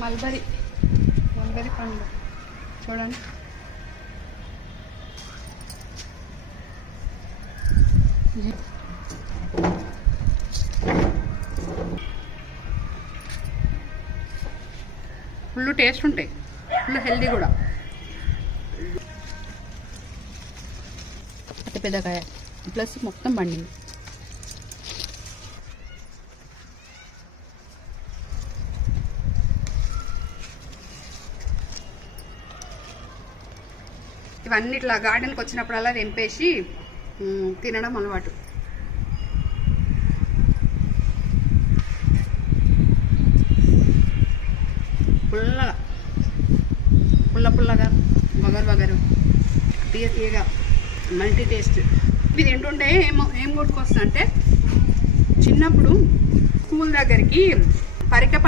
Mulberry. Mulberry పండు. చూడండి. Full taste ఉంటాయి. ఫుల్ హెల్దీ కూడా. పెద్ద ప్లస్ మొత్తం పండింది. ఇవన్నీ ఇట్లా గార్డెన్కి వచ్చినప్పుడల్లా తెంపేసి తినడం అలవాటు. పుల్లగా పుల్ల పుల్లగా బగరు వగరు తీయగా మల్టీ టేస్ట్. ఇవి తింటుంటే ఏమో ఏం కొట్టుకొస్తా అంటే చిన్నప్పుడు స్కూల్ దగ్గరికి పరికపల్లి